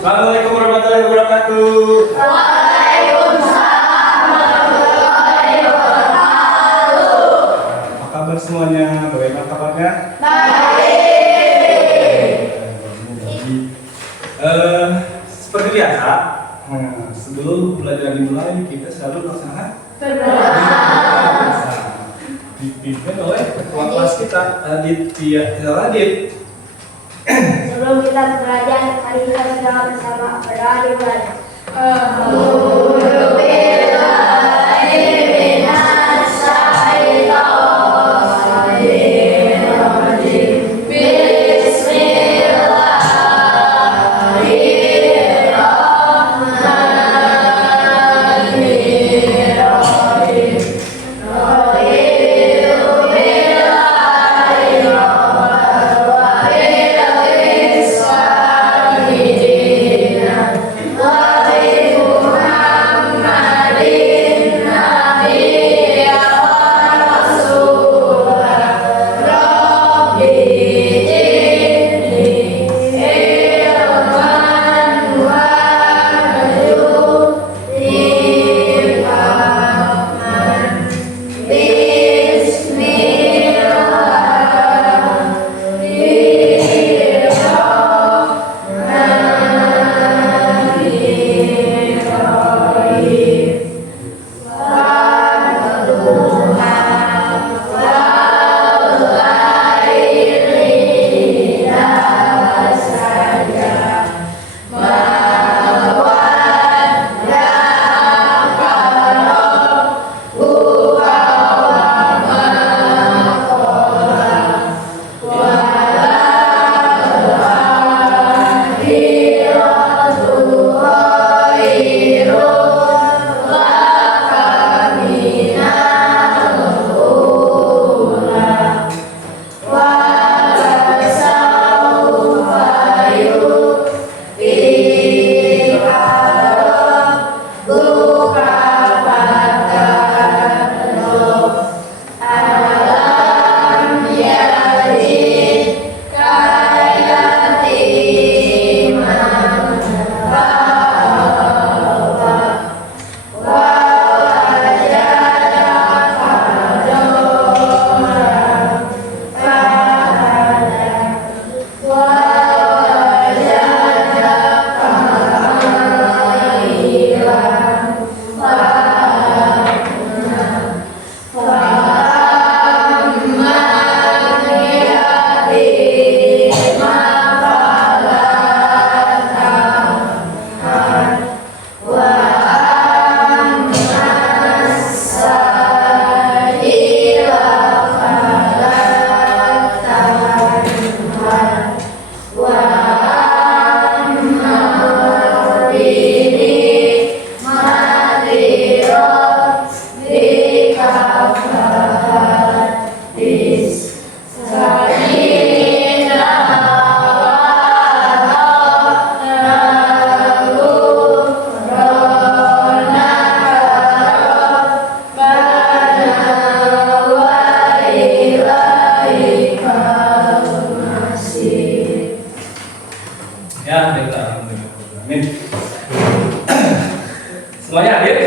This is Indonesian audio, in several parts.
Assalamualaikum warahmatullahi wabarakatuh. Waalaikumsalam warahmatullahi wabarakatuh. Apa kabar semuanya? Bagaimana kabarnya? Seperti biasa, sebelum pelajaran dimulai kita selalu melaksanakan dipimpin oleh ketua kelas kita, Adit. Sebelum kita belajar, mari kita berdoa bersama. Berdoa dimulai. Ya, baiklah. Amin. Semuanya hadir?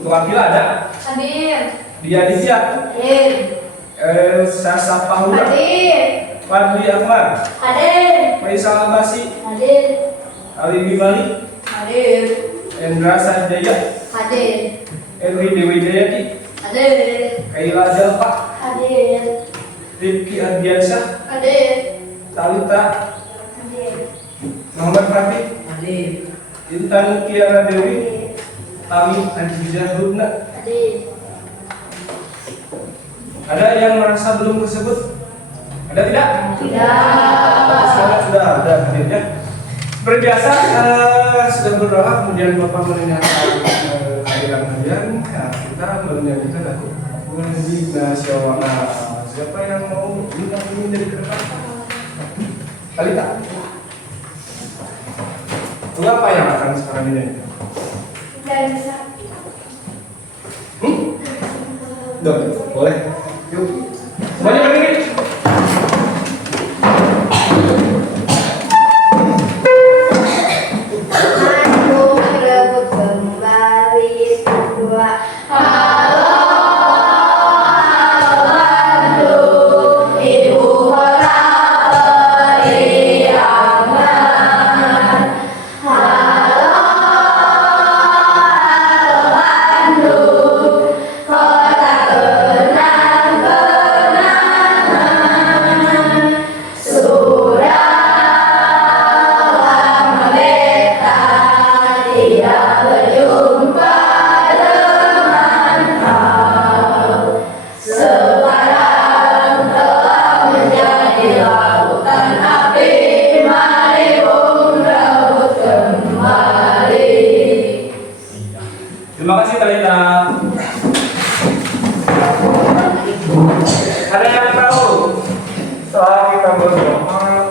Untuk Akila ada? Hadir. Dia Aditya. Hadir. Sasa Pahura. Hadir. Fadli Akbar. Hadir. Faisal Abasi. Hadir. Ali Bimali. Hadir. Endra Sahdaya. Hadir. Elwi Dewi Jayati. Hadir. Kaila Jalpa. Hadir. Rifki Ardiansyah. Hadir. Talita. Hadir. Muhammad Fatih. Hadir. Intan Kiara Dewi. Tami Ajizah Rubna. Hadir. Ada yang merasa belum tersebut? Ada tidak? Tidak. Sekarang sudah ada hadirnya. Seperti biasa sudah berdoa, kemudian Bapak mendengarkan kehadiran kalian. Nah, kita menyanyikan lagu Wajib Nasional. Siapa yang mau minta ini dari ke depan? Talita. Lagu apa yang akan sekarang dinyanyikan? Tidak bisa. Boleh. Yuk. Semuanya berdiri. Aku merebut kembali sebuah Terima kasih Talita. Ada yang tahu setelah kita berdoa,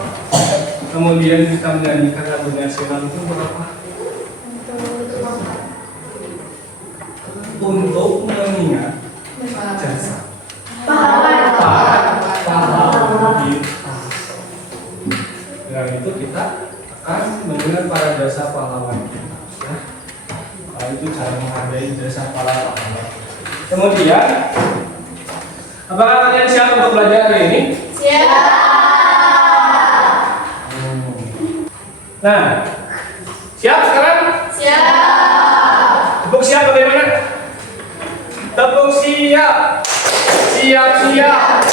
kemudian kita menyanyikan lagu nasional itu berapa? Untuk mengingat jasa pahlawan kita. Dengan itu kita akan mengingat para jasa pahlawan kita. Ya. Itu cara menghargai jasa para pahlawan. Kemudian, apakah kalian siap untuk belajar hari ini? Siap. Nah, siap sekarang? Siap. Tepuk siap bagaimana? Tepuk siap. Siap siap.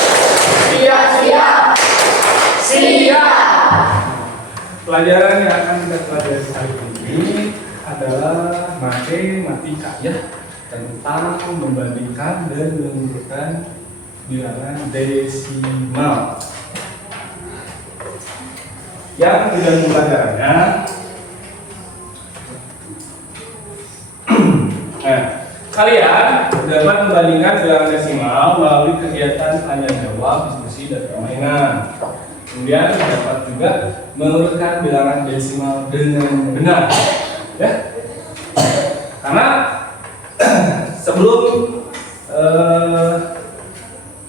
Siap siap. Siap. Pelajaran yang akan kita pelajari hari ini adalah matematika ya, tentang membandingkan dan mengumpulkan bilangan desimal. Yang tidak pelajarannya, nah, kalian dapat membandingkan bilangan desimal melalui kegiatan tanya jawab, diskusi, dan permainan. Kemudian dapat juga mengurutkan bilangan desimal dengan benar, ya. Karena sebelum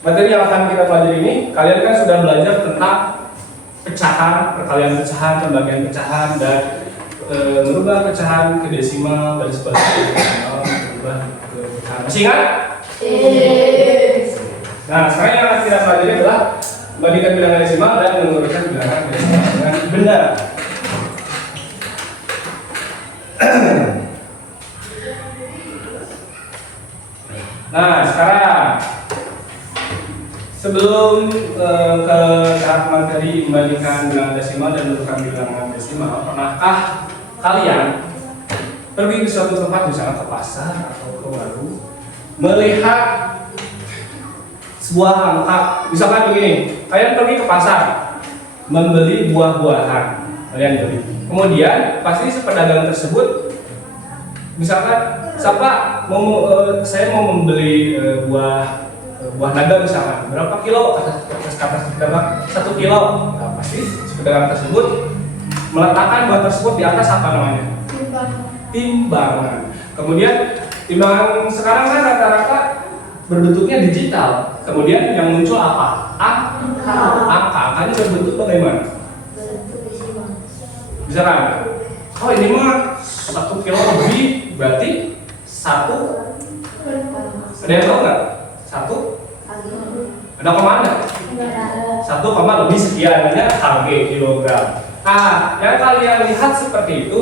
materi yang akan kita pelajari ini, kalian kan sudah belajar tentang pecahan, perkalian pecahan, pembagian pecahan, dan merubah pecahan ke desimal dan sebagainya. Merubah ke pecahan. Masih ingat? Nah, sekarang yang akan kita pelajari adalah membandingkan bilangan desimal dan mengurutkan bilangan desimal dengan benar. Nah, sekarang sebelum ke tahap materi membandingkan bilangan desimal dan menentukan bilangan desimal, pernahkah kalian pergi ke suatu tempat, misalnya ke pasar atau ke warung, melihat sebuah angka? Misalkan begini, kalian pergi ke pasar membeli buah-buahan, kalian beli. Kemudian pasti si pedagang tersebut, misalkan, siapa saya mau membeli buah naga misalkan, berapa kilo? Kata pedagang 1 kilo. Nah, pasti pedagang tersebut meletakkan buah tersebut di atas apa namanya? Timbangan. Kemudian timbangan sekarang kan rata-rata berbentuknya digital. Kemudian yang muncul apa? Angka. Angkanya berbentuk bagaimana? Misalkan, oh ini mah 1 kilo lebih, berarti 1. Ada yang tahu nggak? 1? Ada koma nggak? 1, lebih sekian, namanya kg, kilogram. Nah, yang kalian lihat seperti itu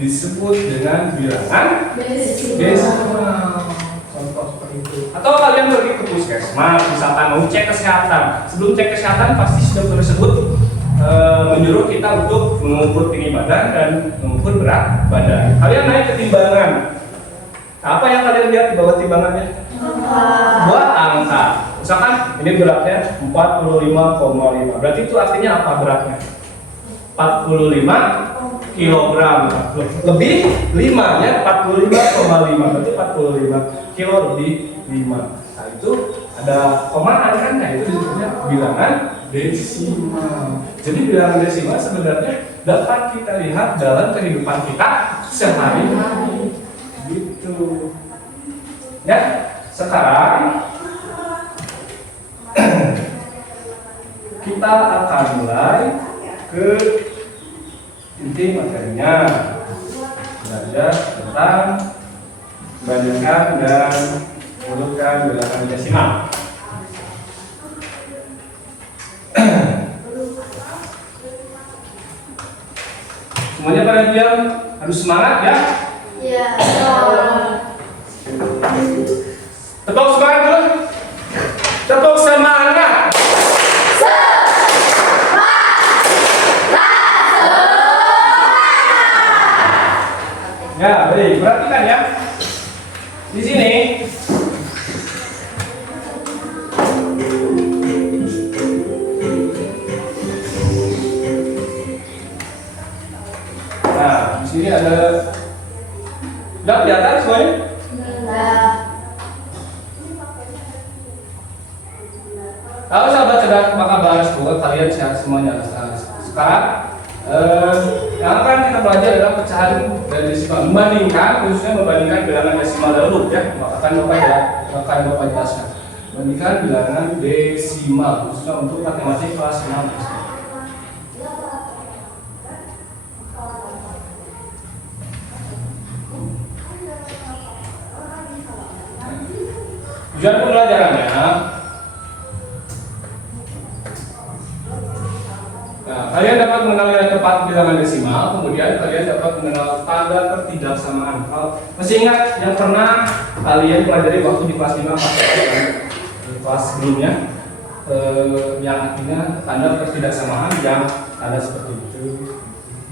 disebut dengan bilangan desimal. Contoh seperti itu. Atau kalian pergi ke puskesmas, misalkan mau cek kesehatan. Sebelum cek kesehatan pasti sudah tersebut menyuruh kita untuk mengukur tinggi badan dan mengukur berat badan. Kalian naik ke timbangan. Nah, apa yang kalian lihat di bawah timbangannya? Buat angka. Misalkan ini beratnya 45,5. Berarti itu artinya apa beratnya? 45 kilogram. Lebih 5 ya, 45,5. Berarti 45 kilo lebih 5. Nah, itu ada komaan kan? Nah, itu disebutnya bilangan desimal. Jadi bilangan desimal sebenarnya dapat kita lihat dalam kehidupan kita sehari-hari. Gitu. Ya, Sekarang kita akan mulai ke inti materinya, belajar tentang bandingkan dan urutkan bilangan desimal. Semuanya pada diam, harus semangat ya. Iya. Tepuk semangat dulu. Tepuk semangat. Ya, baik. Perhatikan ya. Di sini nah, di sini ada udah kelihatan semuanya? Kalau sahabat cerdas maka bahas buat kalian sehat semuanya. Sekarang yang akan kita belajar adalah pecahan dari desimal, membandingkan bilangan desimal dahulu ya. Akan Bapak jelaskan. Membandingkan bilangan desimal khususnya untuk matematik kelas 6. Tujuan pembelajarannya, nah, kalian dapat mengenal yang tepat bilangan desimal, kemudian kalian dapat mengenal tanda ketidaksamaan. Masih ingat yang pernah kalian pelajari waktu di kelas 5 di kelas sebelumnya, yang artinya tanda ketidaksamaan yang ada seperti itu,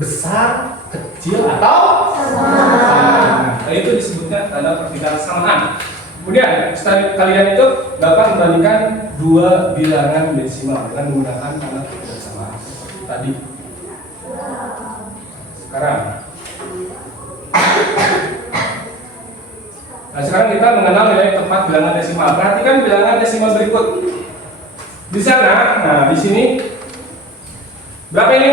besar, kecil, atau sama. Nah, itu disebutnya tanda ketidaksamaan. Kemudian kalian itu dapat membandingkan dua bilangan desimal dengan menggunakan tanda ketidaksamaan seperti tadi. Sekarang kita mengenal nilai tepat bilangan desimal. Perhatikan bilangan desimal berikut. Di sana, nah di sini berapa ini?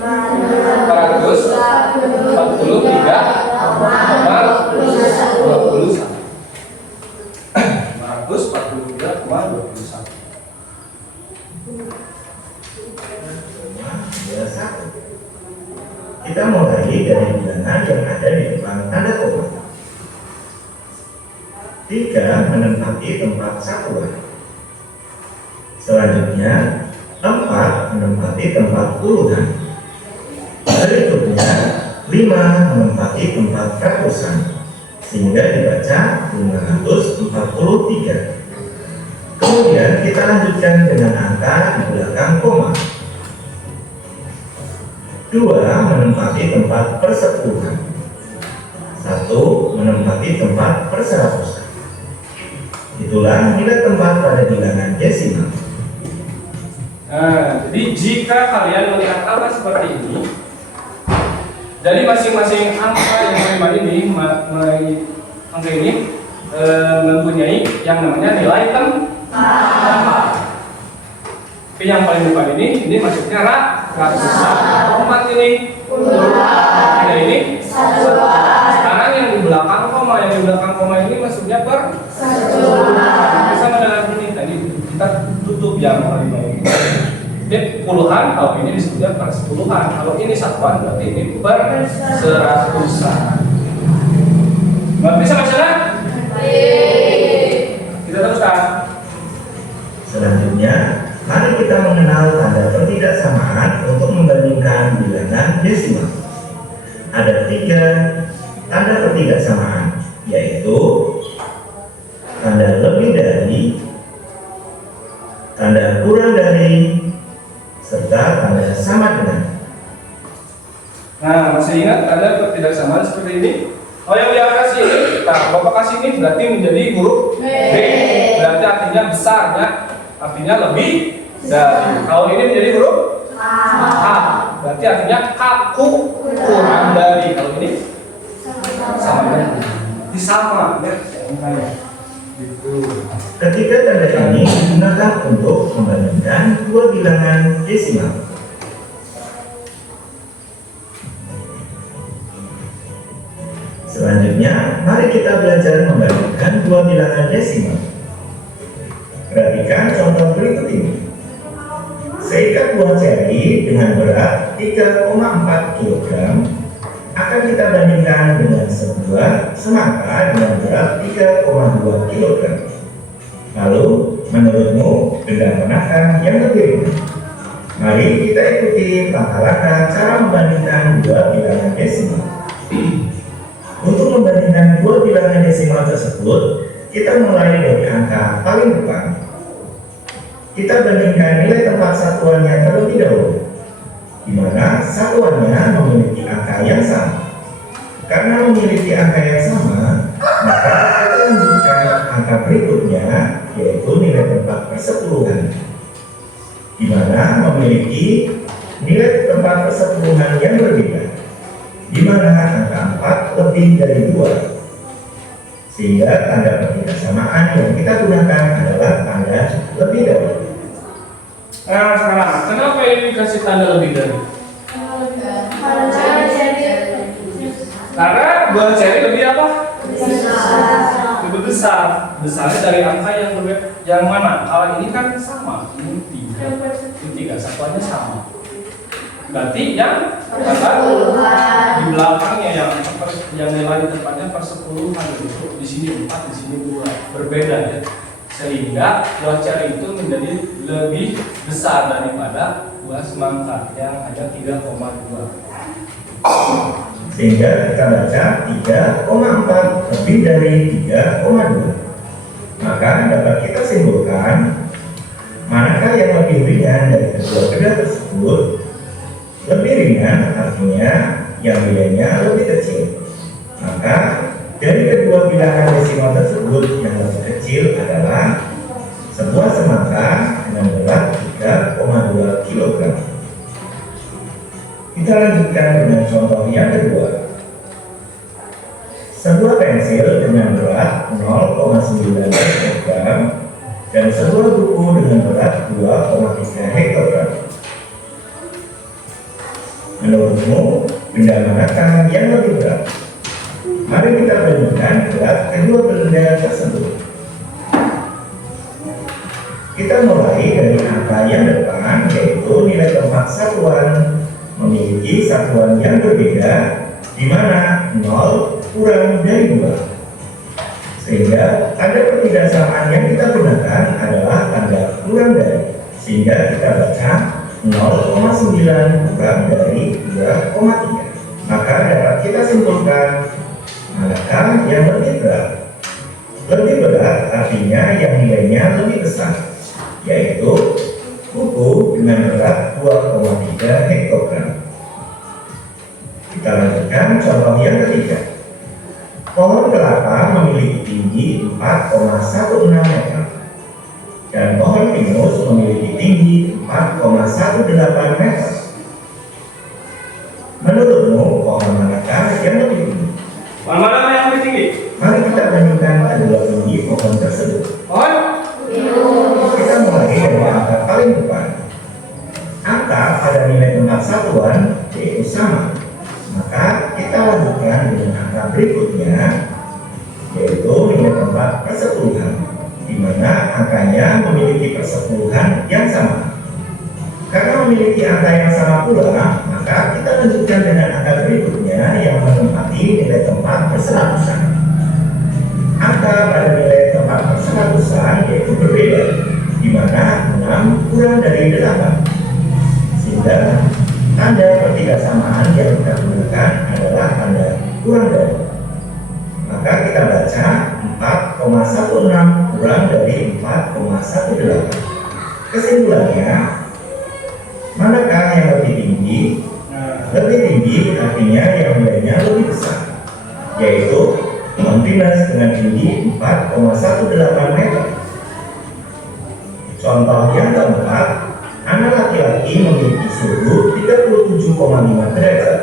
443,21. 443,21. Kita mulai dari bilangan yang ada di depan tanda koma. 3 menempati tempat satuan. Selanjutnya 4 menempati tempat puluhan. Berikutnya 5 menempati tempat ratusan, sehingga dibaca 543. Kemudian kita lanjutkan dengan angka di belakang koma. 2 menempati tempat persepuluhan. 1 menempati tempat perseratusan. Itulah nilai tempat pada bilangan desimal. Nah, jadi jika kalian melihat angka seperti ini, jadi masing-masing angka yang memang ini mempunyai yang namanya nilai tempat. Tapi yang paling depan ini maksudnya ratusan. Tempat ini ada ini. Sekarang yang di belakang koma ini maksudnya persatuan. Sama dengan ini tadi kita tutup yang paling bawah. Ini puluhan, kalau ini disebutnya persepuluhan. Kalau ini satuan berarti ini perseratusan. Berarti sama-sama? Kita teruskan. Selanjutnya, mari kita mengenal tanda ketidaksamaan untuk membandingkan bilangan desimal. Ada 3 tanda ketidaksamaan, yaitu tanda lebih dari, tanda kurang dari, serta tanda sama dengan. Nah, masih ingat tanda ketidaksamaan seperti ini? Oh, yang di atas ini, nah, Bapak kasih ini berarti menjadi huruf B. Berarti artinya besarnya, artinya lebih dari. Kalau ini menjadi huruf A, berarti artinya aku kurang dari. Kalau ini sama dengan, sama ya. Gitu. Ketiga tanda ini digunakan untuk membandingkan dua bilangan desimal. Selanjutnya, mari kita belajar membandingkan dua bilangan desimal. Perhatikan contoh berikut ini. Seikat buah ceri dengan berat 3,4 kg akan kita bandingkan dengan sebuah semangka dengan berat 3,2 kg. Lalu, menurutmu benda manakah yang lebih ringan? Mari kita ikuti langkah-langkah cara membandingkan dua bilangan desimal. Untuk membandingkan dua bilangan desimal tersebut, kita mulai dari angka paling depan. Kita bandingkan nilai tempat satuannya terlebih dahulu, di mana satuannya memiliki angka yang sama. Karena memiliki angka yang sama, maka kita lanjutkan angka berikutnya, yaitu nilai tempat persepuluhan, di mana memiliki nilai tempat persepuluhan yang berbeda, di mana angka 4 lebih dari 2. Sehingga tanda pertidaksamaan yang kita gunakan adalah tanda lebih dari. Nah sekarang, kenapa ini dikasih tanda lebih dari? Karena buah ceri lebih apa? Lebih besar. Besarnya dari angka yang berbeda. Yang mana? Kalau ini kan sama, ini 3 satuannya sama. Berarti yang di belakangnya yang nilai tempatnya persepuluhan itu di sini 4, di sini 2, berbeda ya. Sehingga buah ceri itu menjadi lebih besar daripada buah semangka yang hanya 3,2. Sehingga kita baca 3,4 lebih dari 3,2. Maka dapat kita simpulkan manakah yang lebih ringan dari kedua benda tersebut. Lebih ringan artinya yang nilainya lebih kecil. Maka dari kedua bilangan desimal tersebut yang lebih kecil adalah sebuah semangka dengan berat 3,2 kg. Kita lanjutkan dengan contoh yang kedua. Sebuah pensil dengan berat 0,9 hektogram dan sebuah buku dengan berat 2,3 hektogram. Menurutmu, benda manakah yang lebih berat? Mari kita bandingkan berat kedua benda tersebut. Kita mulai dari angka yang depan, yaitu nilai tempat satuan memiliki satuan yang berbeda, di mana 0 kurang dari 2. Sehingga tanda pertidaksamaan yang kita gunakan adalah tanda kurang dari. Sehingga kita baca 0,9 kurang dari 2,3. Maka dapat kita simpulkan manakah yang lebih berat. Lebih berat artinya yang nilainya lebih besar, yaitu buku dengan berat 2,3 hektogram. Kita lanjutkan contoh yang ketiga. Pohon kelapa memiliki tinggi 4,16 meter dan pohon pinus memiliki tinggi 4,18 meter. Menurutmu pohon manakah yang lebih tinggi? Mana yang lebih tinggi? Mari kita bandingkan kedua tinggi pohon tersebut. Pohon Kita mulai dari angka paling depan. Angka pada nilai tempat satuan yaitu sama. Maka kita lanjutkan dengan angka berikutnya, yaitu nilai tempat persepuluhan, di mana angkanya memiliki persepuluhan yang sama. Karena memiliki angka yang sama pula, maka kita lanjutkan dengan angka berikutnya yang menempati nilai tempat perseratusan. Angka pada nilai tempat perseratusan yaitu berbeda, di mana 6 kurang dari 8. Sehingga tanda pertidaksamaan yang kita gunakan adalah tanda kurang dari. Maka kita baca 4,16 kurang dari 4,18. Kesimpulannya, manakah yang lebih tinggi? Lebih tinggi artinya yang nilainya lebih besar, yaitu pohon pinus dengan tinggi 4,18 meter. Contoh yang keempat, anak laki-laki memiliki suhu 37,5 derajat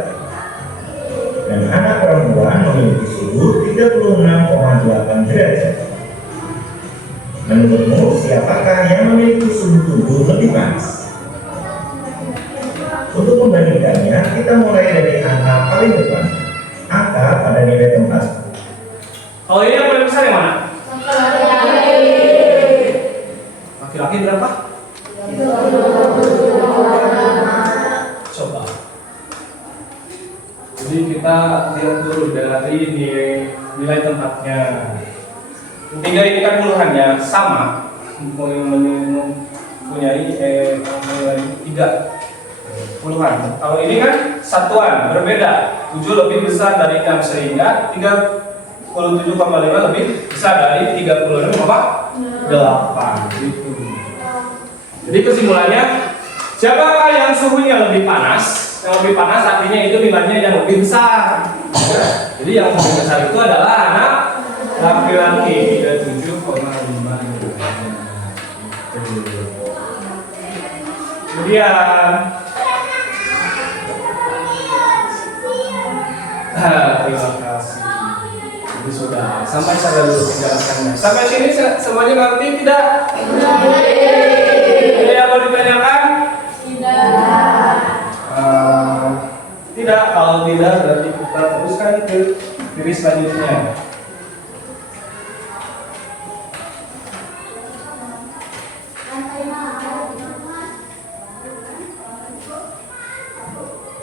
dan anak perempuan memiliki suhu 36,8 derajat. Menurutmu siapakah yang memiliki suhu tubuh lebih panas? Untuk membandingkannya, kita mulai dari angka paling depan. Angka pada nilai tempat Kalau ini yang paling besar yang mana? Laki-laki berapa? Coba. Jadi kita lihat dulu dari nilai tempatnya. Tiga ini kan puluhannya sama, mempunyai nilai 3 puluhan. Kalau ini kan satuan berbeda, 7 lebih besar dari 6 sehingga 37,5 lebih besar dari 36,8 gitu. Jadi kesimpulannya, siapakah yang suhunya lebih panas? Yang lebih panas artinya itu nilainya yang lebih besar. Jadi yang lebih besar itu adalah anak laki-laki 37,5. Kemudian terima kasih. Jadi sudah sampai sana dulu penjelasannya. Sampai sini semuanya ngerti tidak? Ada yang mau ditanyakan? Tidak. Kalau tidak berarti kita teruskan ke siri selanjutnya.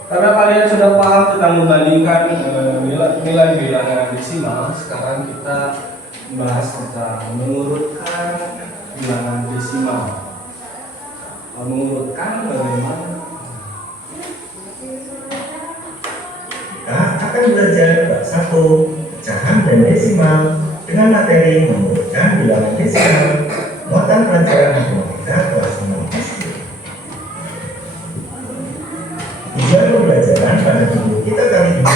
Karena kalian sudah paham tentang membandingkan nilai bilangan desimal, sekarang kita membahas tentang mengurutkan bilangan desimal. Mengurutkan bagaimana? Kita akan belajar bab 1 pecahan dan desimal dengan materi mengurutkan bilangan desimal muatan pelajaran matematika kelas 6 SD. Tujuan pembelajaran pada buku kita kali ini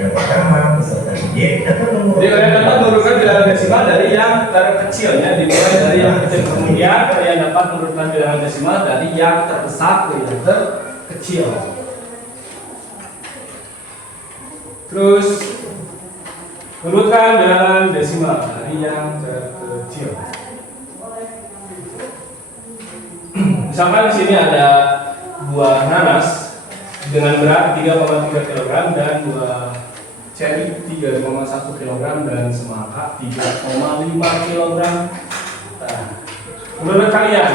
yang pertama, peserta didik dapat Jadi kalian dapat mengurutkan bilangan desimal dari yang terkecil ya, dimulai dari yang kecil. Kemudian kalian dapat mengurutkan bilangan desimal dari yang terbesar ke yang terkecil. Terus urutkan bilangan desimal dari yang terkecil. Misalkan di sini ada buah nanas dengan berat 3,3 kg dan buah ceri 3,1 kg dan semangka 3,5 kg. Nah, menurut kalian,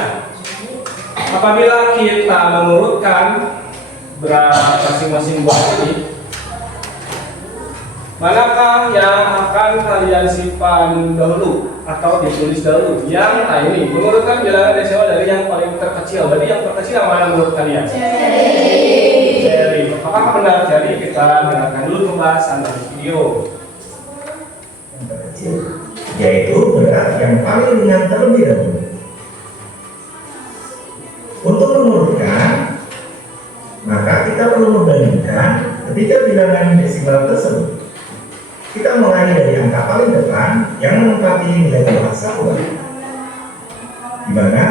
apabila kita mengurutkan berat masing-masing buah ini, manakah yang akan kalian simpan dahulu atau ditulis dahulu? Yang ini mengurutkan bilangan desimal dari yang paling terkecil. Berarti yang terkecil yang mana menurut kalian? Ceri. Apakah benar ceri? Kita dengarkan dulu pembahasan dari video. Yang terkecil, yaitu berat yang paling ringan terlebih dahulu. Untuk mengurutkan, maka kita perlu membandingkan ketiga bilangan desimal tersebut. Kita mulai dari angka paling depan yang menempati nilai tempat satuan, di mana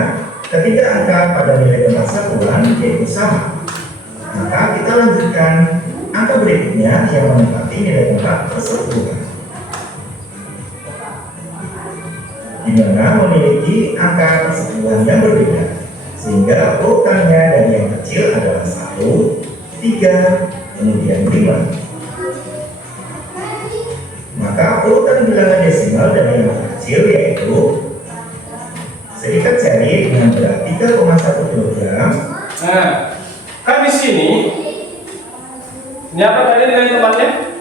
ketiga angka pada nilai tempat satuan yaitu sama. Maka kita lanjutkan angka berikutnya yang menempati nilai tempat persatuan, di mana memiliki angka persatuan yang berbeda, sehingga urutannya dari yang kecil adalah 1, 3, kemudian 5. Maka urutan bilangan desimal dari yang kecil yaitu serikat ceri dengan berat 3,1 kg. Nah, kan di sini ini apa tadi nilai tempatnya?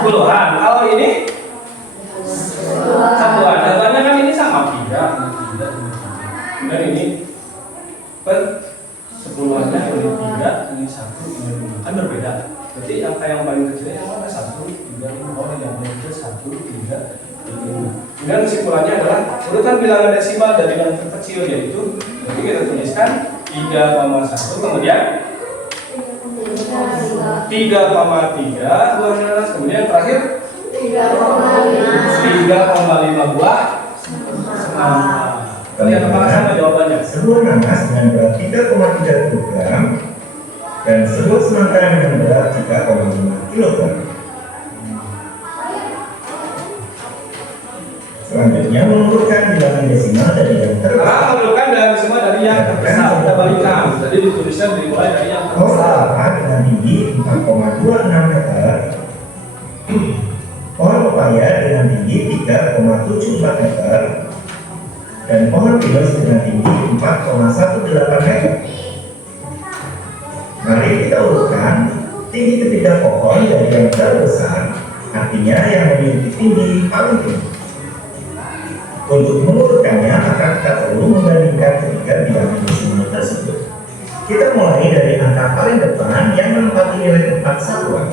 Sepuluhan. Kalau ini satuan. Satuannya kan ini sama tidak. Dan ini sepuluhannya ini 3, ini 1, ini 5. Kan berbeda. Berarti angka yang paling kecil yang mana? 1, 3, 5. Oh, yang paling kecil 1, 3, 5. Kemudian kesimpulannya adalah urutan bilangan desimal dari yang terkecil yaitu, jadi kita tuliskan 3,1, kemudian 3,3 buah nanas, kemudian terakhir 3,5 buah semangka. Kalian apakah sama jawabannya? Sebuah nanas dengan berat 3,3 kg dan sebuah semangka dengan berat 3,5 kg. Selanjutnya mengurutkan bilangan bilangan desimal dari yang Karena terbesar. menentukan bilangan desimal dari yang terbesar kita balikan. Jadi ditulisnya dimulai dari yang Pohon terbesar. kelapa dengan tinggi 4,26 meter. Pohon pepaya dengan tinggi 3,74 meter. Dan pohon pinus dengan tinggi 4,18 meter. Mari kita urutkan tinggi ketiga pohon dari yang terbesar, artinya yang memiliki tinggi paling tinggi. Untuk mengurutkannya, maka kita perlu membandingkan ketiga bilangan desimal tersebut. Kita mulai dari angka paling depan yang menempati nilai tempat satuan.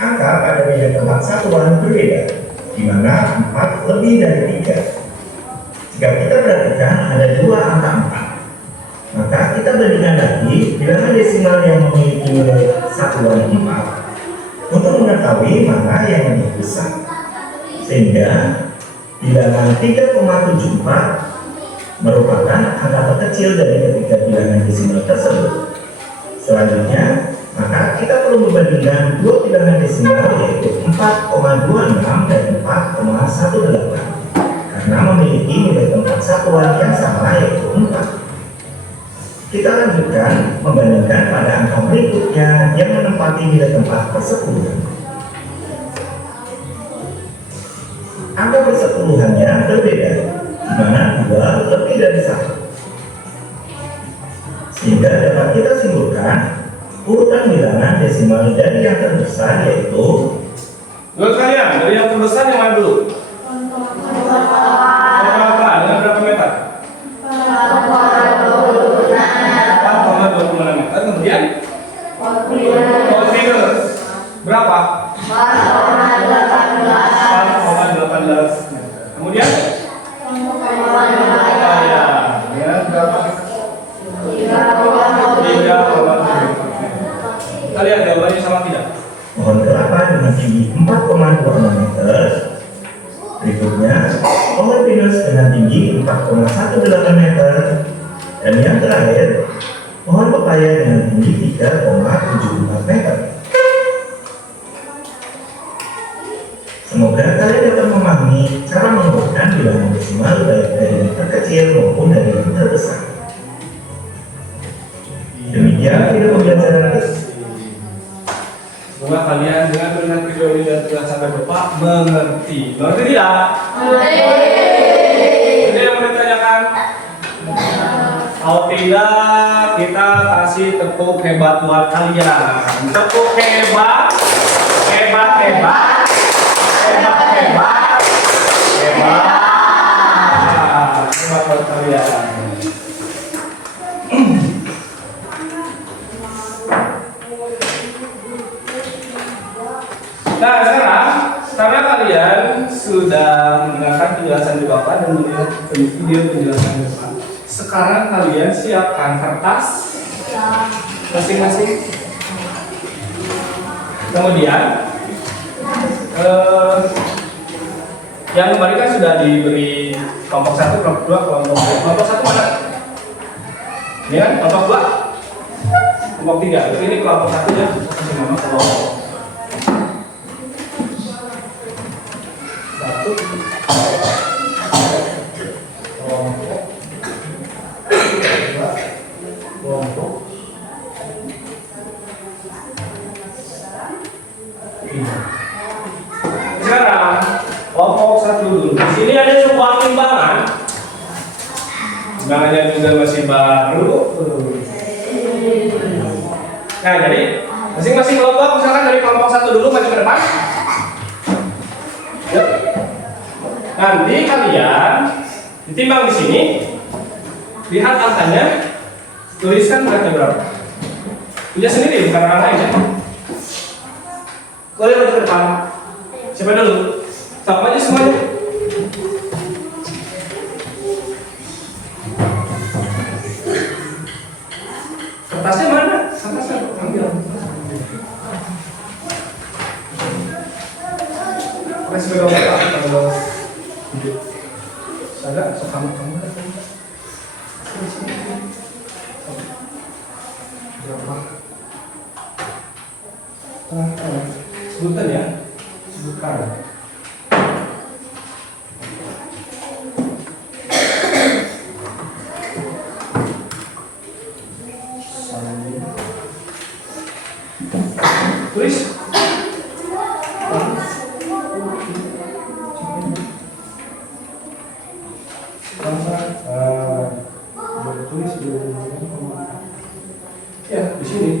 Angka pada nilai tempat satuan berbeda, di mana 4 lebih dari 3. Jika kita perhatikan ada dua angka 4, maka kita bandingkan lagi bilangan desimal yang memiliki nilai satuan 4 untuk mengetahui mana yang lebih besar. Sehingga bilangan 3,74 merupakan angka terkecil dari ketiga bilangan desimal tersebut. Selanjutnya, maka kita perlu membandingkan dua bilangan desimal yaitu 4,26 dan 4,18 karena memiliki nilai tempat satuan yang sama yaitu 4. Kita lanjutkan membandingkan pada angka berikutnya yang menempati nilai tempat persepuluhan. Angka persepuluhannya berbeda, di mana 2 lebih dari 1. Sehingga dapat kita simpulkan urutan bilangan desimal dari yang terbesar yaitu Menurut kalian, dari yang terbesar yang mana dulu? Berapa? Dengan berapa meter? 4,26 meter. Kemudian pohon pinus berapa? 4,18 meter. Kemudian pepaya ya berapa? 3,7. Kita lihat jawabannya sama tidak? pohon kelapa dengan tinggi 4,26 meter. Berikutnya, pohon pinus dengan tinggi 4,18 meter. Dan yang terakhir, pohon pepaya dengan tinggi 3,74 meter. Semoga kalian dapat memahami cara mengurutkan bilangan desimal baik dari yang terkecil maupun dari yang terbesar. Demikian video pembelajaran ini. Semoga kalian dengan melihat video ini dan tidak sampai lupa mengerti. Mengerti tidak? Ada yang mau ditanyakan? Kalau tidak, kita kasih tepuk hebat buat kalian. Tepuk hebat, hebat, hebat, hebat, hebat, hebat, hebat buat kalian. Nah sekarang, karena kalian sudah mendengarkan penjelasan di bawah dan melihat video penjelasan di depan, sekarang kalian siapkan kertas masing-masing. Kemudian yang kemarin kan sudah diberi kelompok 1, kelompok 2, kelompok 3. Kelompok 1 mana? Ini kan kelompok 2, kelompok 3. Ini kelompok 1 ya, kasih nama kelompok 1, kelompok 2, kelompok 3. Sekarang kelompok 1 dulu. Di sini ada sebuah timbangan. Timbangannya juga masih baru. Nah, jadi masing-masing kelompok, misalkan dari kelompok 1 dulu maju ke depan. Yuk. Nanti kalian ditimbang di sini, lihat angkanya, tuliskan beratnya berapa. Punya sendiri, bukan orang lain ya. Kalian maju ke depan. Siapa dulu? Sama aja semuanya. Kertasnya mana? Kertasnya ambil. Masih berapa? Kalau ada, so kamu berapa? Sebutan ya, sebutkan. Tulis. Tulis dulu. Ya, di sini.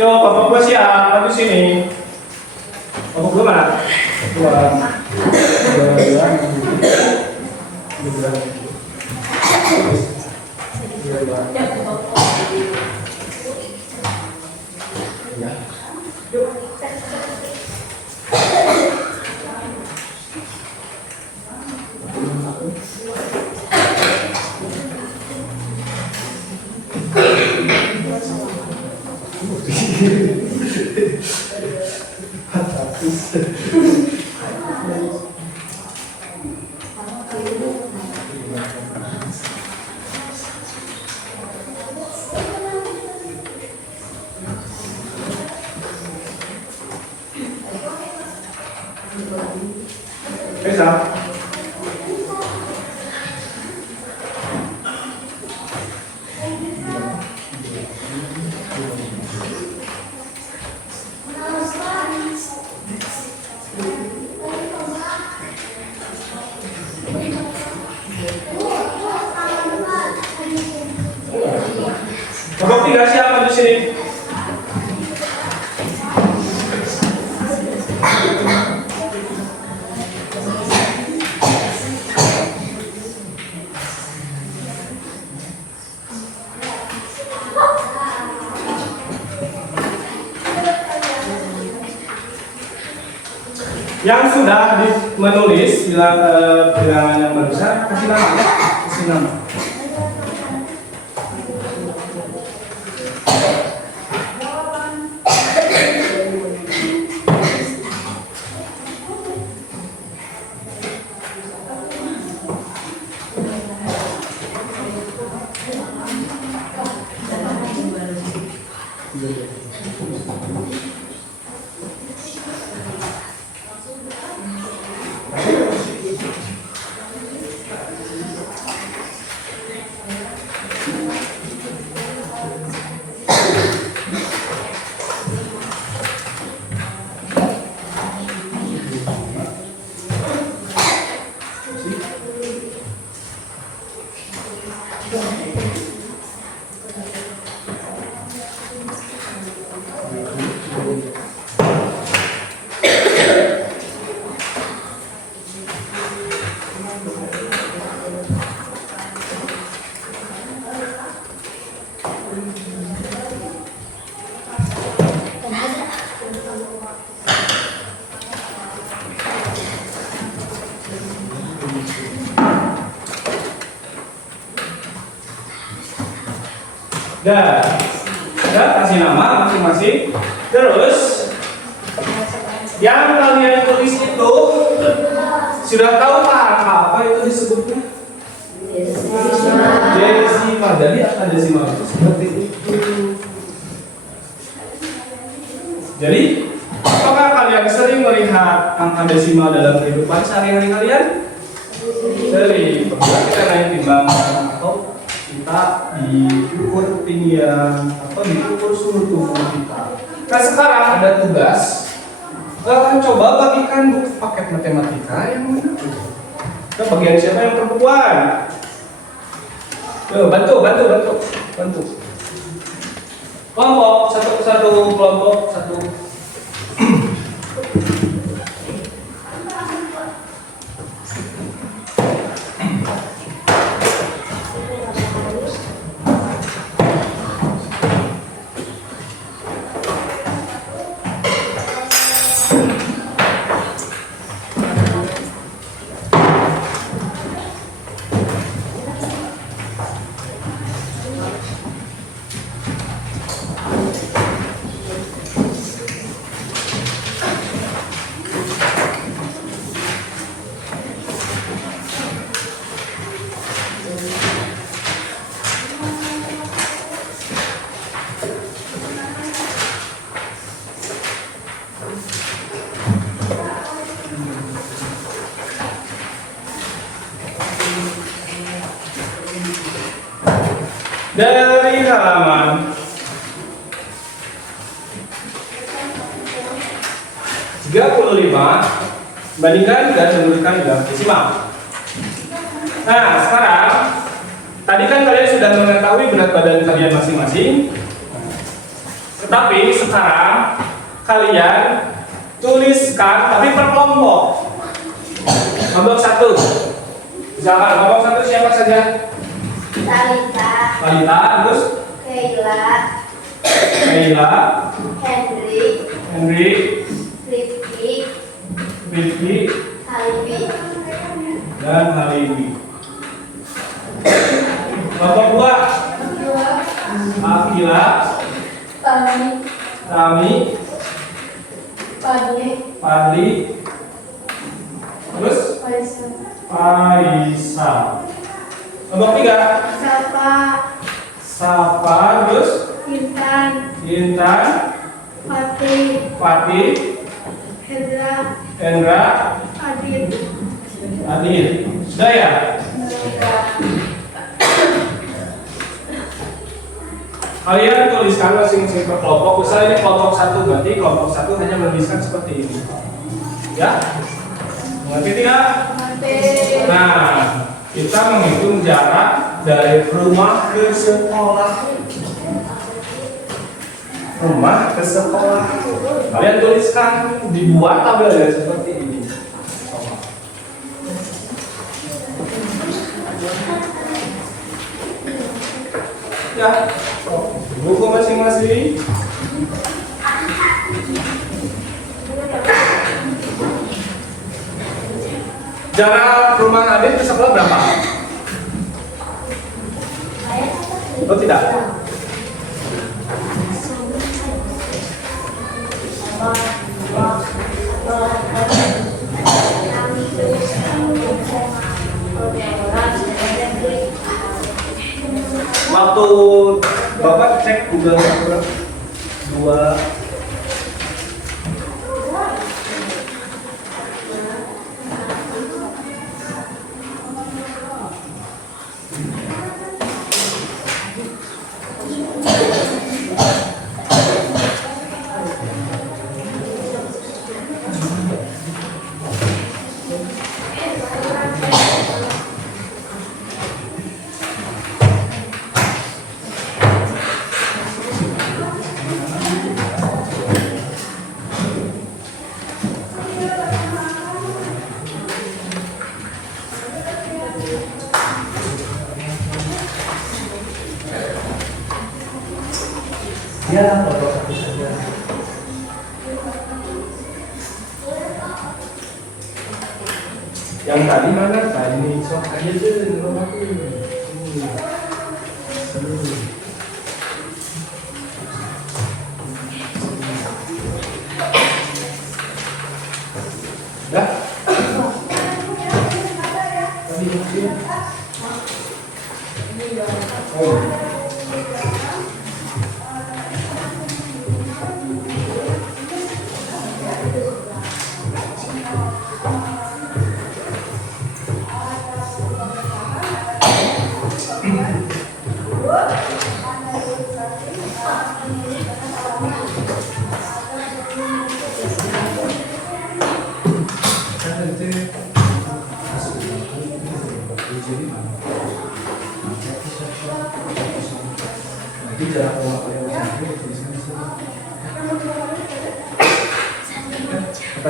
Yo, bapak gua siapa di sini? Bapak gua mana? Bisa. Bapak tinggal siapa di sini? Yang sudah menulis bilangan yang barusan kasih nama, kasih nama. Dan kasih nama masing-masing. Terus yang kalian tulis itu sudah tahu apa itu disebutnya? Desimal. Jadi angka desimal itu seperti itu. Jadi apakah kalian sering melihat angka desimal dalam kehidupan sehari-hari kalian? Sering. Pernah kita naik timbangan atau kita diukur tinggian atau diukur suhu tubuh kita. Nah sekarang ada tugas Coba bagikan buku paket matematika yang mana? Ke bagian siapa yang perempuan? Bantu. Kelompok satu kelompok satu. Dari halaman 35 bandingkan dan menurunkan dalam desimal. Nah, sekarang tadi kan kalian sudah mengetahui berat badan kalian masing-masing. Tetapi sekarang kalian tuliskan tapi per kelompok. Kelompok 1. Misalkan kelompok 1 siapa saja? Talita, terus Kayla, Henry, Rifki, Rifki, dan Halibi. Kelompok 2 Akila, Tami, Padli, terus Faisal. Kelompok 3 Sapa, terus Intan, Fatih, Hendra, Adil. Sudah ya? Kalian tuliskan masing-masing per kelompok. Misalnya ini kelompok 1, berarti kelompok 1 hanya menuliskan seperti ini. Ya? Mengerti tidak? Nah, kita menghitung jarak dari rumah ke sekolah. Kalian tuliskan, dibuat tabelnya seperti ini. Ya, buku masing-masing. Jarak rumah Adit ke sekolah berapa? Oh tidak? Waktu Bapak cek Google 2 ya, foto satu saja. Yang tadi mana? Tadi sok aja deh, ya.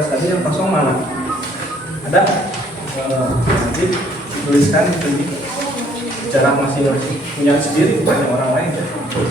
kertas tadi yang kosong mana? Ada? Nanti tuliskan di jarak masing-masing punya sendiri bukan yang orang lain ya. Gitu.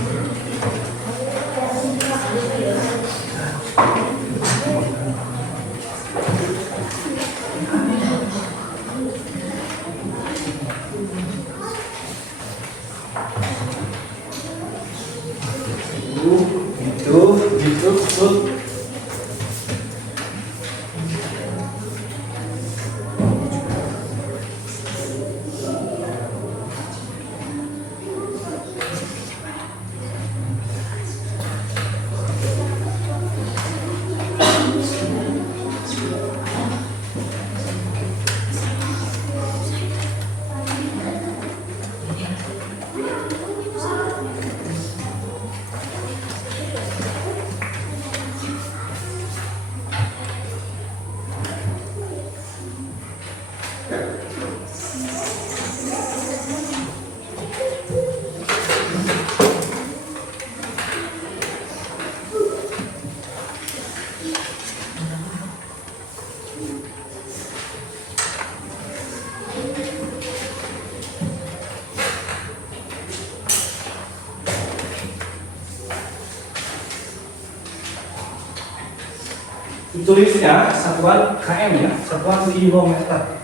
Tulisnya satuan km ya, satuan kilometer.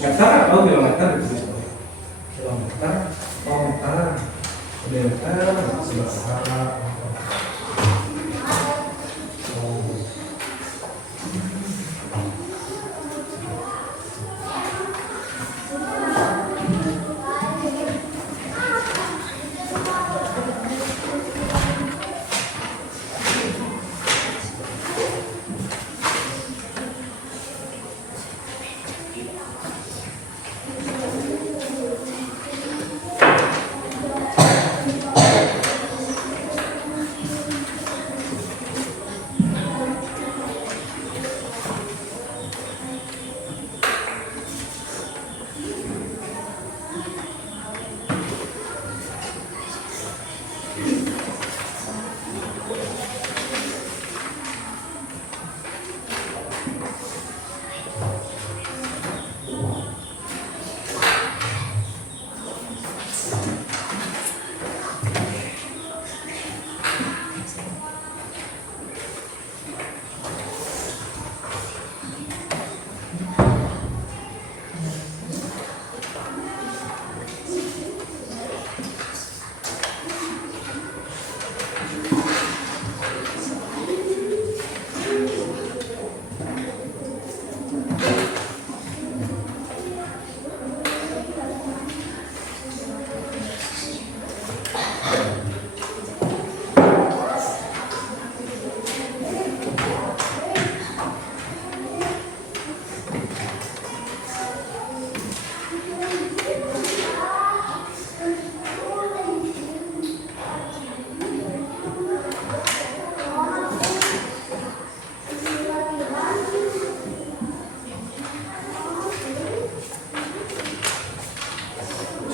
Meter atau kilometer ditulis. Kilometer, meter, seberapa?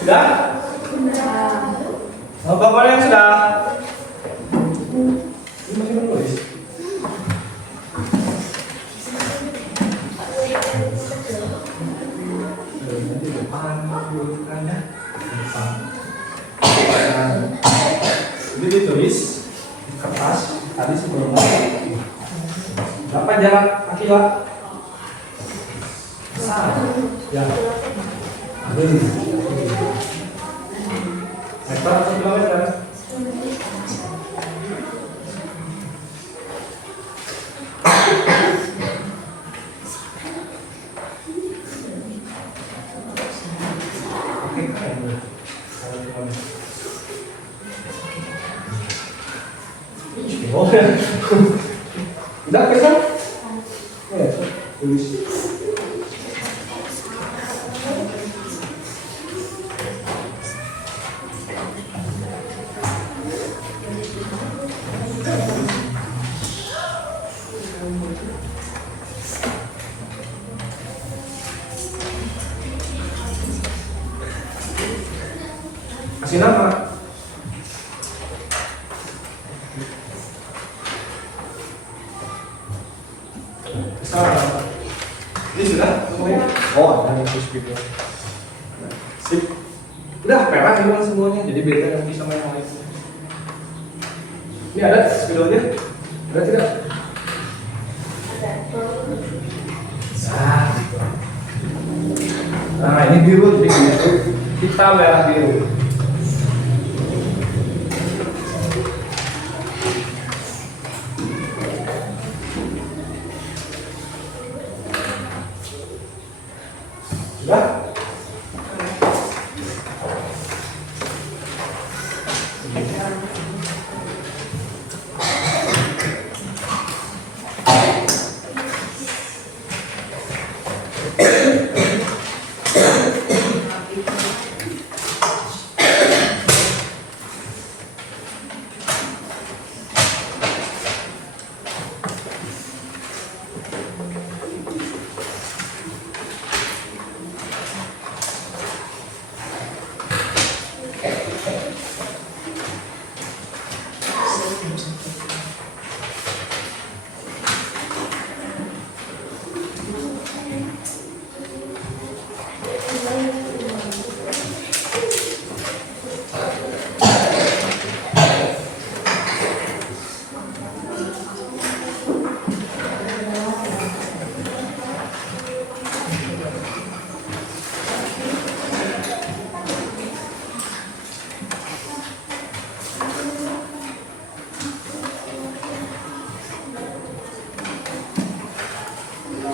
Sudah? Oh, Bapak yang sudah? Ini masih menulis. Nanti depan, bukan ya? Depan. Ini ditulis di kertas tadi sebelumnya. Berapa jarak kaki Pak? Besar. Ya. Meter atau kilometer? Oh, tidak kesal? Tulis. Kasih nama. Nah, ini sudah semuanya. Oh, ada yang speednya. Sip. Udah merah ini kan semuanya, jadi beda nanti sama yang lain. Ini ada spidolnya? Ada tidak? Nah, ini biru, jadi biru. Hitam, merah, biru. Sudah?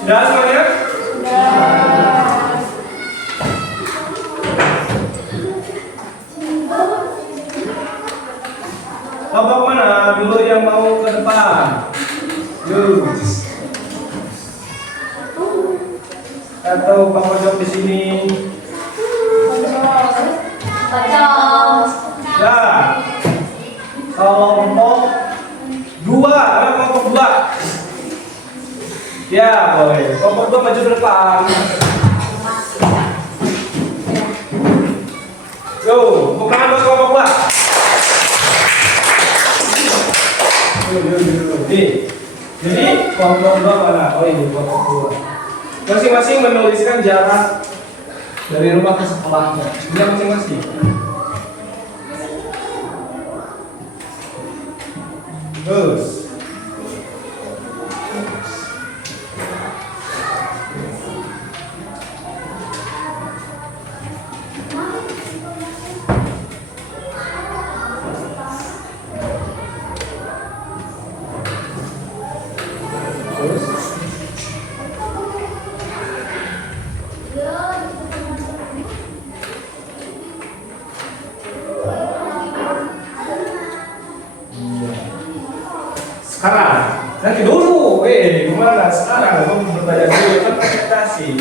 Sudah semuanya? Kelompok mana dulu yang mau ke depan? Yuk. Atau Pak Pojok di sini? Ya. Kelompok dua, kelompok dua. Ya, boleh. Kelompok dua maju ke depan. Yo, bukan buat kelompok dua. Nih, jadi kelompok dua mana? Oh ini kelompok dua. Masing-masing menuliskan jarak dari rumah ke sekolahnya. Ini masing-masing. Terus. Sekarang, nanti dulu, gimana sekarang? Kamu bertanya dulu kan presentasi.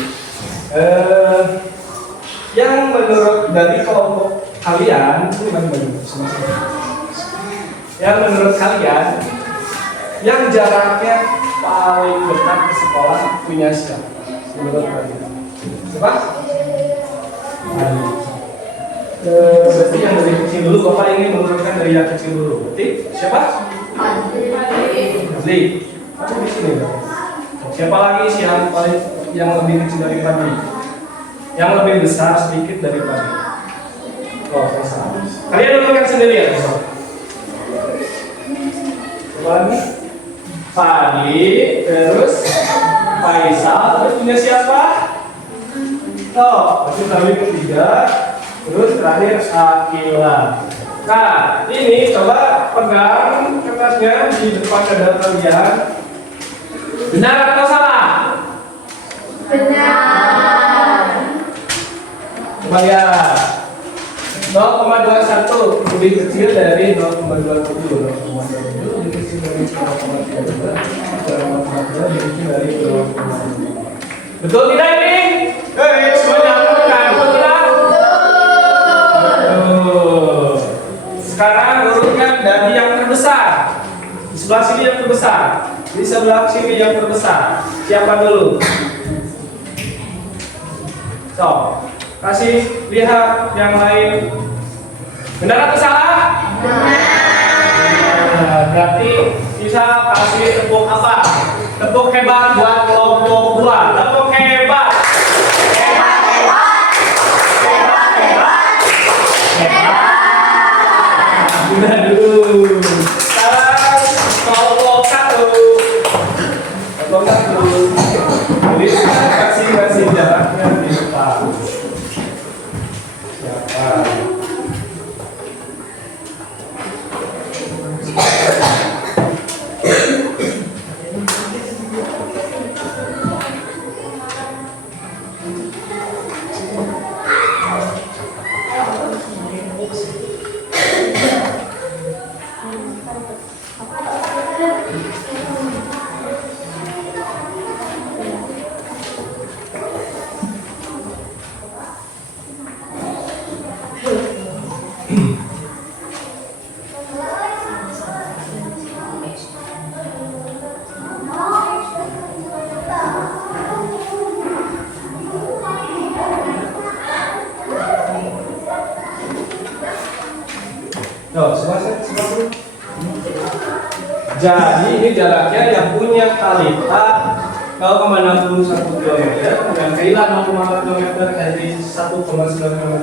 Yang menurut dari kelompok kalian, yang menurut kalian, yang jaraknya paling dekat ke sekolah punya siapa? Menurut kalian, siapa? Berarti yang dari kecil dulu, Bapak ingin menurunkan dari yang kecil dulu. Berarti siapa? Fadli. Di sini. Siapa lagi sih yang paling yang lebih kecil dari Fadli? Yang lebih besar sedikit dari Fadli? Oh, Faisal. Kalian menurunkan sendiri ya, Faisal? Siapa lagi? Fadli, terus Faisal, terus punya siapa? Oh, berarti Fadli ketiga. Terus terakhir Akila. Nah, ini coba pegang kertasnya di depan dada kalian. Benar atau salah? Benar. Coba lihat. 0,21 lebih kecil dari 0,27. 0,27 lebih kecil dari 0,32. 0,32 lebih kecil dari 0,2. Betul tidak ini? Semuanya lakukan. Betul tidak? Sekarang urutkan dari yang terbesar. Di sebelah sini yang terbesar. Di sebelah sini yang terbesar. Siapa dulu? So, kasih lihat yang lain. Benar atau salah? Benar. Berarti bisa kasih tepuk apa? Tepuk hebat buat kelompok 2. Tepuk hebat. Udah dulu. Sekarang kelompok 1. Kelompok 1. Jadi kasih jaraknya di depan. Siapa? Sebelah. Jadi ini jaraknya yang punya Kalita 0,61 km, dan Kaila 0,4 km, Halbi 1,9 km,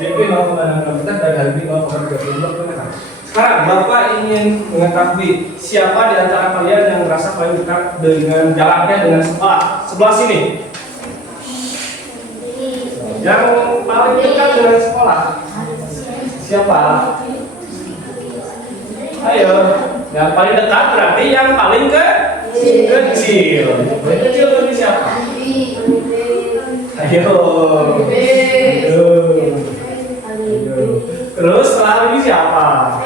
Vicky 0,6 km, dan Halbi 0,32 km. Sekarang Bapak ingin mengetahui siapa di antara kalian yang merasa paling dekat dengan jaraknya dengan sekolah. Sebelah sini. Yang paling dekat dengan sekolah. Siapa? Ayo, yang paling dekat berarti yang paling kecil. Paling kecil berarti siapa? Ayo. Terus setelah ini siapa?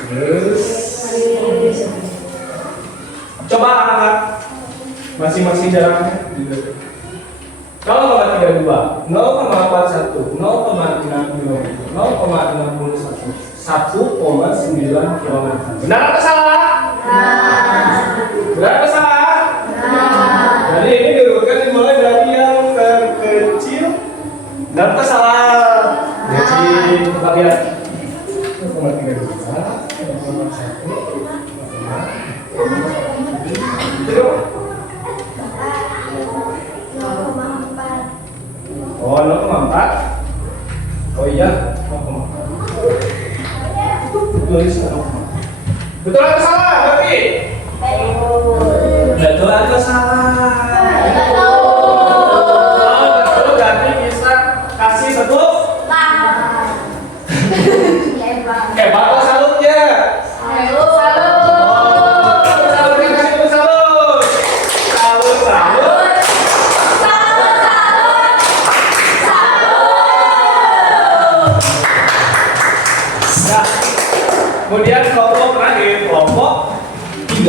Terus coba angkat masing-masing jaraknya. 0,32, 0,41, 0,6 km, 0,61, 1,9 km. Benar atau salah? Benar atau salah? Jadi ini diurutkan dimulai dari yang terkecil. Benar atau salah? Jadi kita lihat 0,32, 0,1, Oh, 0,4. Oh iya, 0,4. Betul atau salah, Bapi? Betul atau salah? Betul, berarti bisa kasih satu. Hebat atau salutnya? Salut. Kemudian kelompok terakhir, kelompok 3.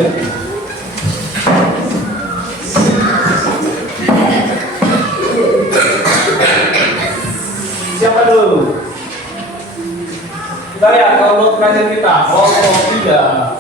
Siapa dulu? Kita lihat kelompok terakhir kita, kelompok 3.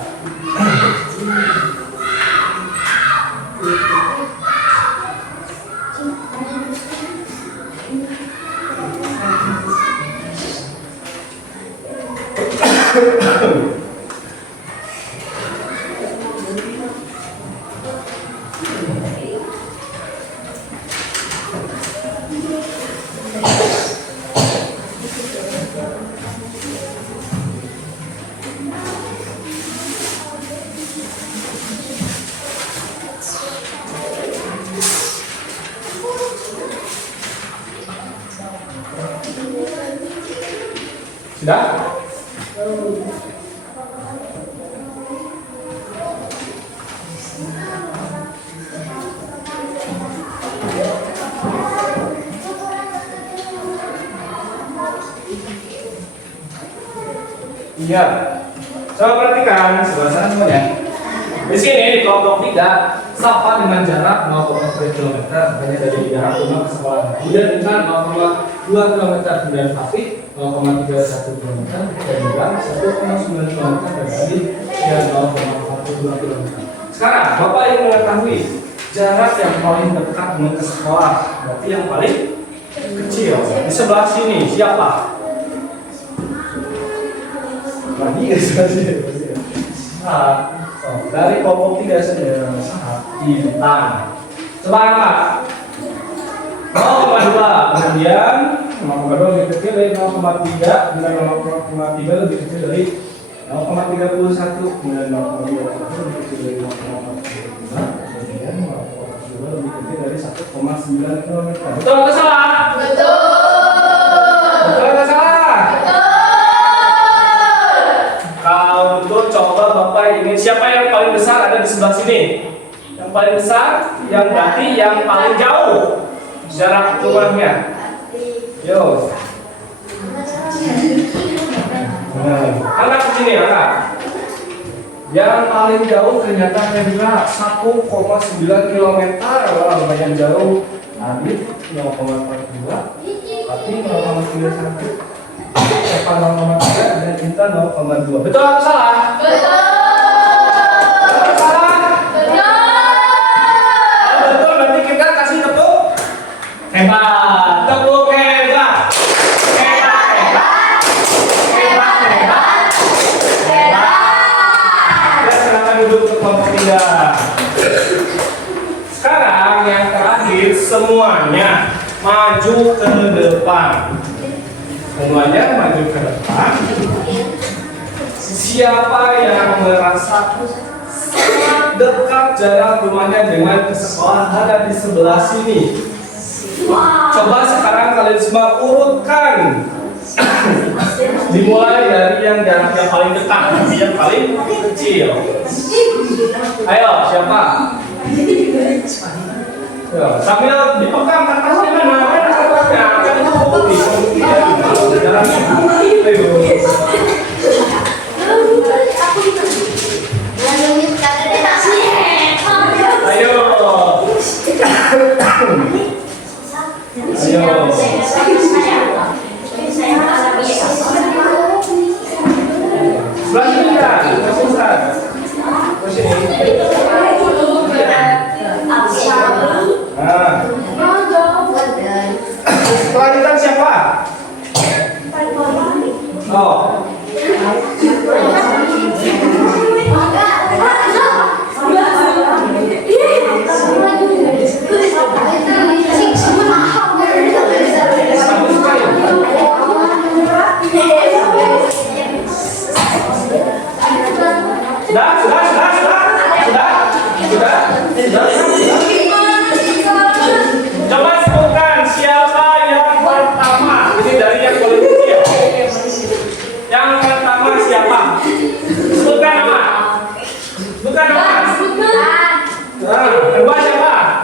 Sudah? Iya. Coba perhatikan sebelah sana semuanya. Di sini di kelompok 3, sapa dengan jarak 0,3 km hanya dari jarak rumah ke sekolah. Kemudian dengan 0,2 km kemudian Taufik 0,31 km dan juga 1,9 km dan tadi ya 0,42 km. Sekarang Bapak ingin mengetahui jarak yang paling dekat dengan ke sekolah, berarti yang paling kecil. Di sebelah sini siapa? Lagi guys, Salah. So, dari kelompok 3 saja. Salah. Bintang. Coba angkat. 0,2. Kemudian 0,2 lebih kecil dari 0,3. Dengan 0,3 lebih kecil dari 0,31. Kemudian 0,31 lebih kecil dari 0,45. Kemudian 0,2 lebih kecil dari 1,9 km. Betul atau salah? Betul. Betul atau salah? Kalau betul, coba Bapak ingin siapa yang paling besar ada di sebelah sini? Yang paling besar, yang berarti yang paling jauh jarak rumahnya. Yo. Angkat ke sini, angkat. Yang paling jauh ternyata Hendra 1,9 km. Wah, lumayan jauh. Adit 0,42. Tapi 0,31. Siapa 0,3 dan kita 0,2. Betul atau salah? Betul. Betul, berarti kita kasih tepuk hebat, tepuk hebat, hebat, hebat, hebat, hebat, hebat. Ya, silakan duduk ke kelompok 3. Sekarang yang terakhir, semuanya maju ke depan. Semuanya maju ke depan. Siapa yang merasa sangat dekat jarak rumahnya dengan ke sekolah ada di sebelah sini. Coba sekarang kalian semua urutkan. Dimulai dari yang jaraknya paling dekat, yang paling kecil. Ayo, siapa? Ya, sambil dipegang kertasnya mana? Mana kertasnya? Kan itu putih. Ayo. Sebelah sini kan? Ke sini. Nah. Selanjutnya siapa? Oh. Sudah. Coba sebutkan siapa yang pertama. Ini dari yang paling kecil. Yang pertama siapa? Sebutkan nama. Sebutkan nama. Nah, kedua siapa?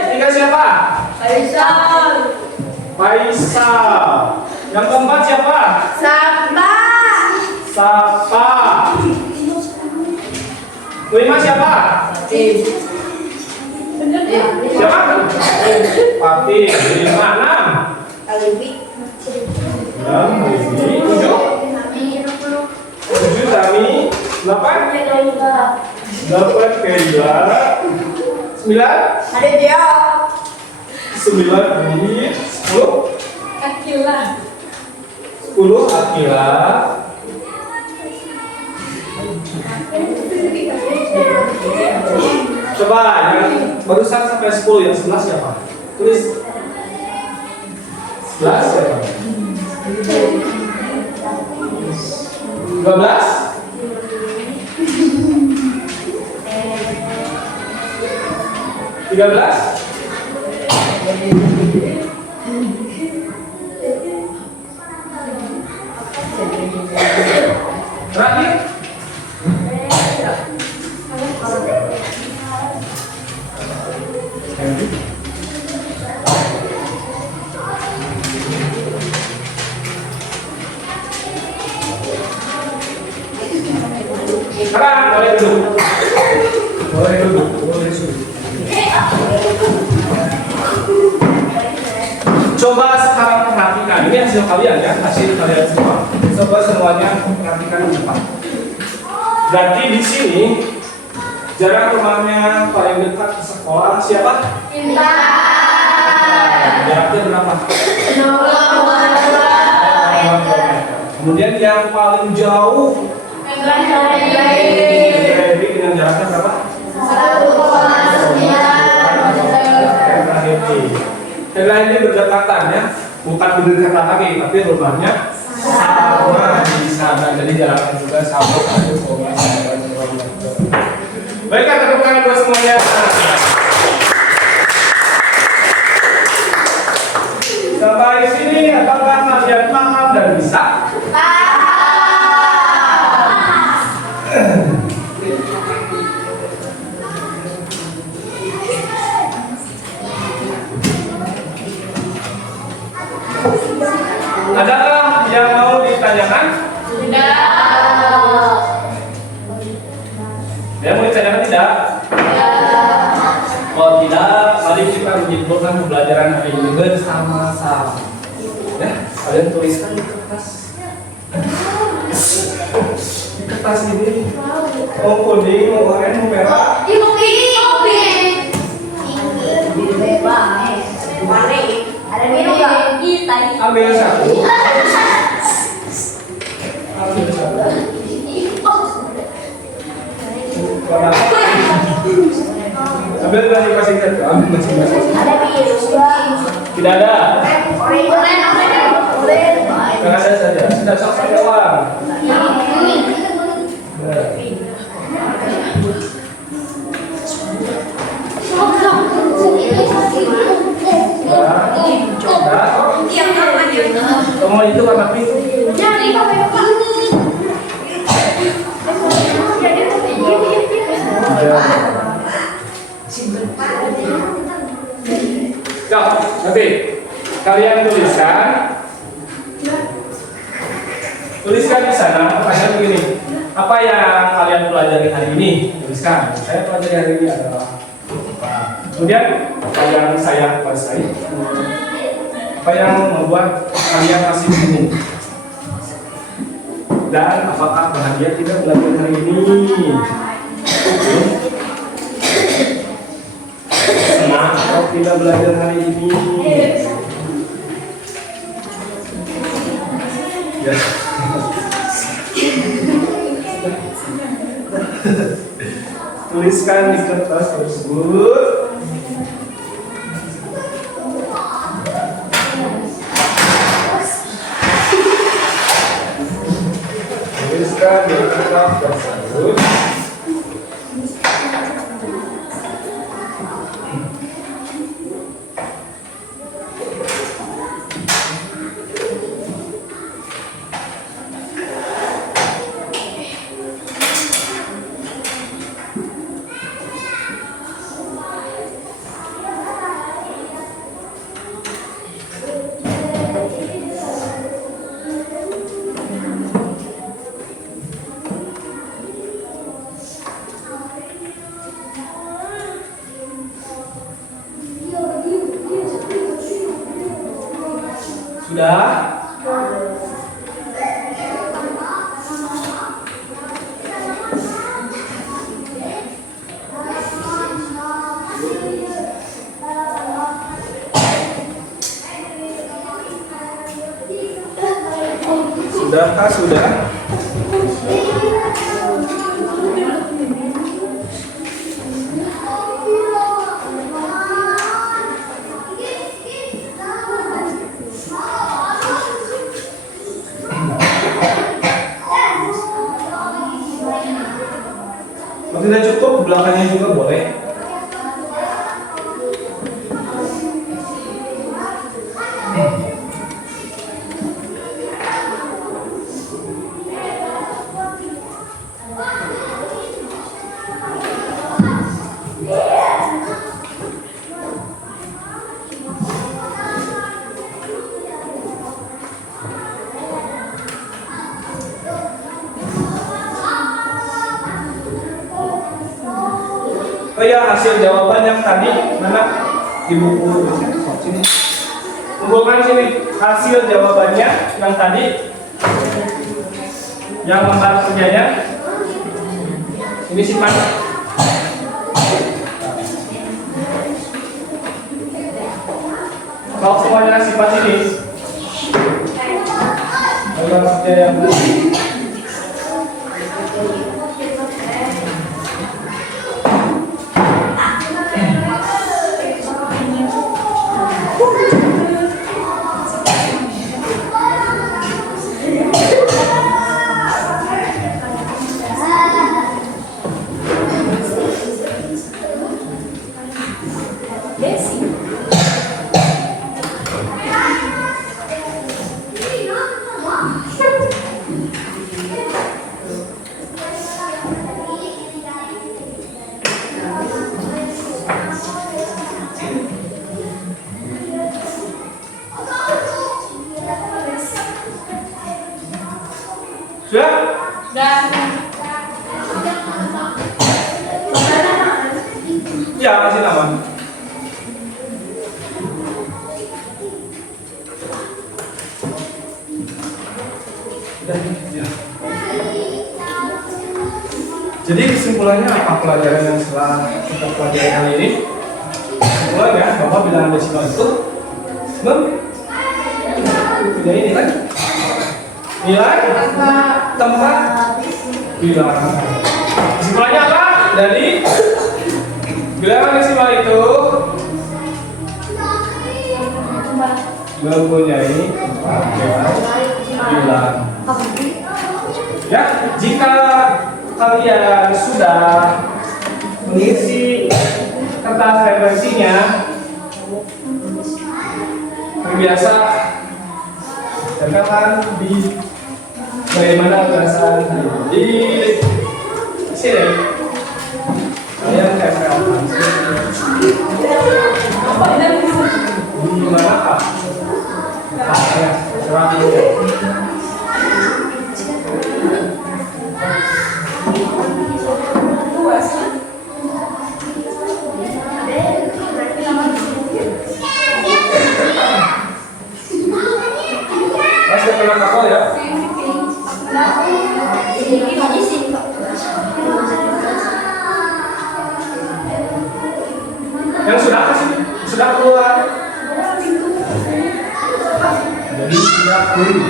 Ketiga siapa? Faisal. Yang keempat siapa? Sapa. Kelima siapa? Siapa? Fatih. 5, 6. 7. 7 Tami. 8. 8 Keila. 9. 9 Budi. 10. 10 Akila. Coba yang barusan sampai 10, yang 11 siapa? Tulis. 11 siapa? 12. 13. Terakhir. Sekarang boleh duduk. Boleh duduk. Coba sekarang perhatikan. Ini hasil kalian ya, hasil kalian semua. Coba semuanya perhatikan di depan. Berarti di sini jarak rumahnya paling dekat ke sekolah siapa? Jaraknya berapa? 0,2 km. Kemudian yang paling jauh Jadi dengan jaraknya berapa? 1,9 Tenda ini berdekatan ya, bukan berdekatan lagi, tapi rumahnya sama di sana. Jadi jaraknya juga sama 1,9 km. Baik, tepuk tangan buat semuanya. Sampai sini apakah kalian paham dan bisa? Adakah yang mau ditanyakan? Tidak. Yang mau ditanyakan tidak? Kalau tidak, mari kita menyimpulkan pembelajaran hari ini bersama-sama. Ya, kalian tuliskan di kertas. Di kertas ini, mau kuning, mau oranye, mau merah. Ambil satu. Ambil satu. Ambil masing-masing. Ambil masing-masing. Tidak ada. Tidak ada saja. Sudah sok jawab. Semua itu warna pink. Nah, nanti kalian tuliskan di sana. Pertanyaan begini, apa yang kalian pelajari hari ini? Tuliskan. Saya pelajari hari ini adalah apa? Kemudian apa yang saya pelajari? Apa yang membuat kalian masih bingung? Dan apakah bahagia tidak belajar hari ini? Senang atau tidak belajar hari ini? Ya. Tuliskan di kertas tersebut. Tuliskan di kertas tersebut. Sudah? Sudahkah? Sudah? Kalau tidak cukup, belakangnya juga boleh. Oh ya, hasil jawaban yang tadi mana di buku sini. Kumpulkan sini hasil jawabannya yang tadi, yang lembar kerjanya. Ini simpan. Kalau semuanya simpan sini. Lembar kerja yang tadi. Sudah? Ya, masih lama. Ya. Jadi kesimpulannya apa pelajaran yang setelah kita pelajari kali ini? Kesimpulannya bahwa bilangan desimal itu punya ini kan? Nilai tempat bilangan. Kesimpulannya apa? Dari bilangan desimal itu mempunyai tempat bilangan. Ya, jika kalian sudah mengisi kertas referensinya, terbiasa tekan di bagaimana perasaan di sini. Kalian tempelkan di mana kah? Ya, serang. Masih pernah kapal ya? Yang sudah kasih, sudah keluar. Jadi tidak perlu.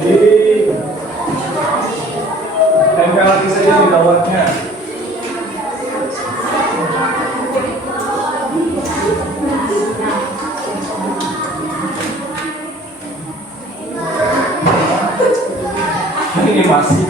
Jadi tempel lagi saja di bawahnya. Ini masih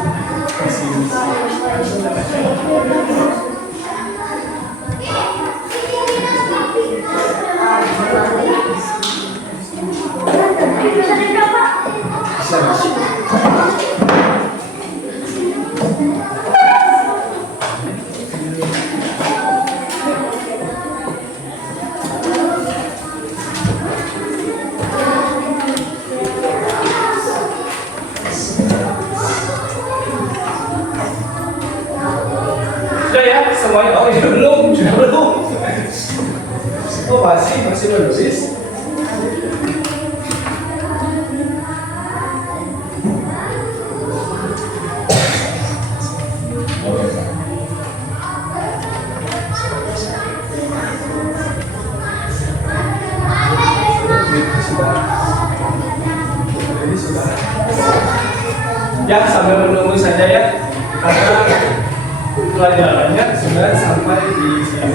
sudah ya semuanya. Oh ini belum, sudah belum. Oh masih menulis. Ya sambil menunggu saja ya, karena pelajarannya sudah sampai di sini.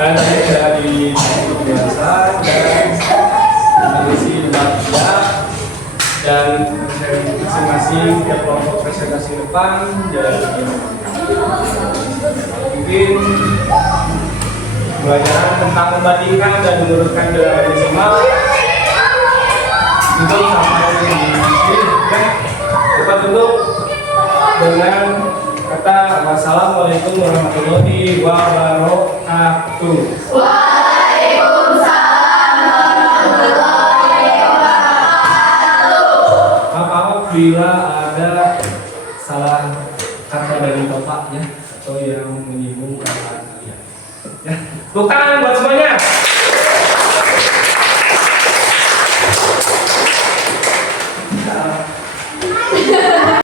Dan tadi sudah di biasa dan mengisi baca dan masing-masing tiap kelompok presentasi depan. Jadi mungkin pelajaran tentang membandingkan dan menurunkan bilangan desimal itu sampai di sini. Kita tutup dengan kata wassalamualaikum warahmatullahi wabarakatuh. Waalaikumsalam warahmatullahi wabarakatuh. Maaf bila ada salah kata dari bapaknya atau yang menyinggung perasaan kalian. Ya, bukan buat semua.